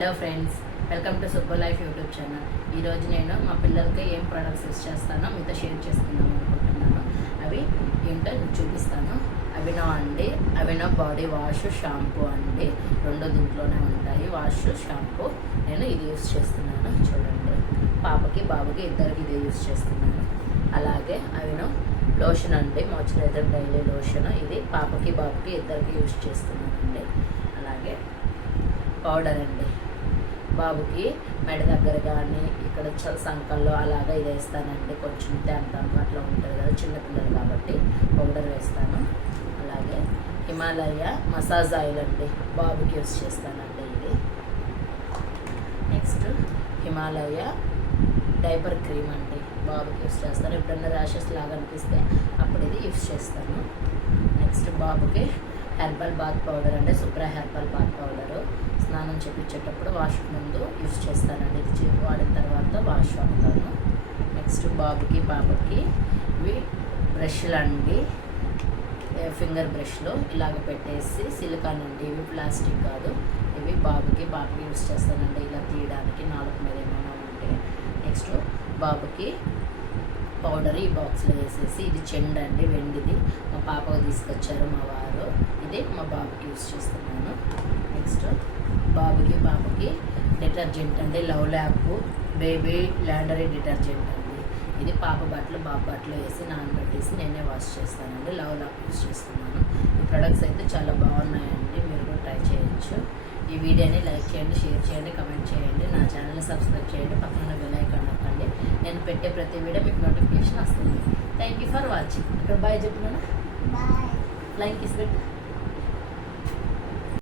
Hello friends, welcome to super life YouTube channel. ఈరోజు నేను మా పిల్లలకి ఏం ప్రొడక్ట్స్ యూస్ చేస్తానో మీతో షేర్ చేసుకుందాం అనుకుంటున్నాను. అవి ఏంటో చూపిస్తాను. అవినో బాడీ వాష్, షాంపూ అండి. రెండు దీంట్లోనే ఉంటాయి, వాష్, షాంపూ. నేను ఇది యూస్ చేస్తున్నాను. చూడండి, పాపకి బాబుకి ఇద్దరికి ఇదే యూస్ చేస్తున్నాను. అలాగే అవినో లోషన్ అండి, మాయిశ్చరైజర్ డైలీ లోషన్. ఇది పాపకి బాబుకి ఇద్దరికి యూస్ చేస్తున్నానండి. అలాగే పౌడర్ అండి, బాబుకి మెడ దగ్గర కానీ ఇక్కడ సంకల్లో అలాగా ఇది వేస్తానండి. కొంచెం తేంతం అట్లా ఉంటుంది కదా, చిన్నపిల్లలు కాబట్టి పౌడర్ వేస్తాను. అలాగే హిమాలయ మసాజ్ ఆయిల్ అండి, బాబుకి యూస్ చేస్తానండి ఇది. నెక్స్ట్ హిమాలయ డైపర్ క్రీమ్ అండి, బాబుకి యూస్ చేస్తాను. ఎప్పుడన్నా ర్యాషెస్ లాగా అనిపిస్తే అప్పుడు ఇది యూస్ చేస్తాను. నెక్స్ట్ బాబుకి హెర్బల్ బాత్ పౌడర్ అంటే శుభ్ర హెర్బల్ బాత్ పౌడరు. స్నానం చేపించేటప్పుడు వాష్ ముందు యూస్ చేస్తానండి. ఇది వాడిన తర్వాత వాష్ వాడతాను. నెక్స్ట్ బాబుకి పాపకి ఇవి బ్రష్లు అండి, ఫింగర్ బ్రష్లు ఇలాగ పెట్టేసి సిలికాన్ అండి, ఇవి ప్లాస్టిక్ కాదు. ఇవి బాబుకి యూస్ చేస్తానండి, ఇలా తీయడానికి నాలుగు మీద ఏమైనా ఉంటే. నెక్స్ట్ బాబుకి పౌడర్ ఈ బాక్స్లో వేసేసి, ఇది చెండు అండి, వెండిది. మా పాపకు తీసుకొచ్చారు మా వారు. ఇది మా బాబుకి యూస్ చేస్తున్నాను. నెక్స్ట్ బాబుకి పాపకి డిటర్జెంట్ అండి, love lap baby laundry detergent అండి. ఇది పాప బట్టలు బాబు బట్టలు వేసి నానబెట్టేసి నేనే వాష్ చేస్తానండి. లవ్ ల్యాప్ యూస్ చేస్తున్నాను. ఈ ప్రొడక్ట్స్ అయితే చాలా బాగున్నాయండి, మీరు కూడా ట్రై చేయొచ్చు. ఈ వీడియోని లైక్ చేయండి, షేర్ చేయండి, కమెంట్ చేయండి. నా ఛానల్ని సబ్స్క్రైబ్ చేయండి, పక్కన బెల్ ఐకాన్ నొక్కండి. నేను పెట్టే ప్రతి వీడియో మీకు నోటిఫికేషన్ వస్తుంది. Thank you for watching. ఇక్కడ బాయ్ చెప్తున్నాను, ఫ్లైంగ్ కిస్ పెట్టు.